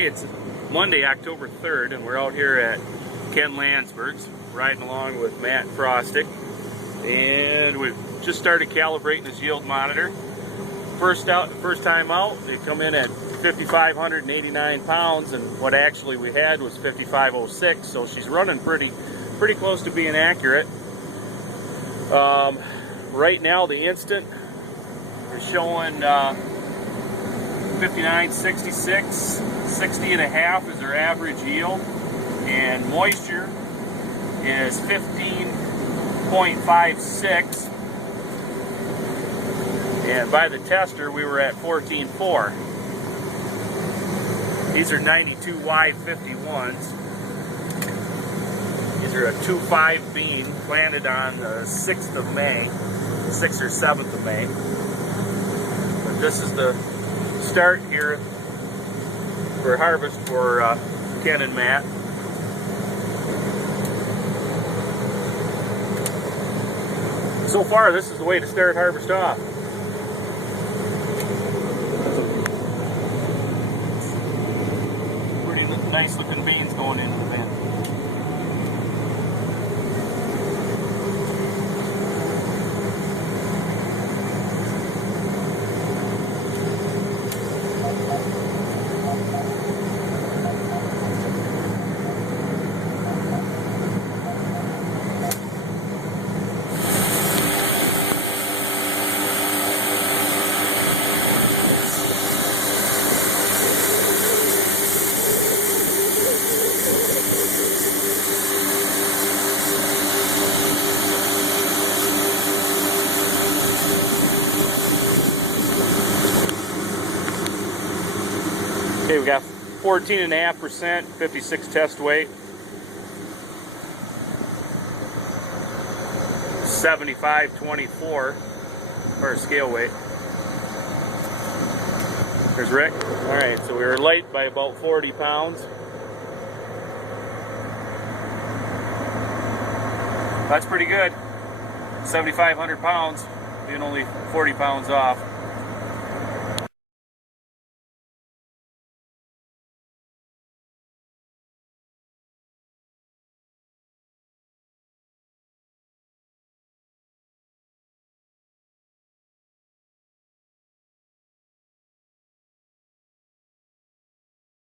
Okay, it's Monday, October 3rd, and we're out here at Ken Landsburg's, riding along with Matt and Frostic, and we've just started calibrating his yield monitor. First time out, they come in at 5,589 pounds, and what actually we had was 5,506, so she's running pretty close to being accurate. Right now, the instant is showing 59.66, 60.5 is her average yield, and moisture is 15.56, and by the tester we were at 14.4. These are 92Y51s. These are a 2.5 bean planted on the 6th of May, 6th or 7th of May. But this is the start here for harvest for Ken and Matt. So far, this is the way to start harvest off. Pretty nice looking beans going into them. Okay, we got 14.5%, 56 test weight, 75.24 or scale weight. There's Rick. All right, so we were light by about 40 pounds. That's pretty good. 7,500 pounds, being only 40 pounds off.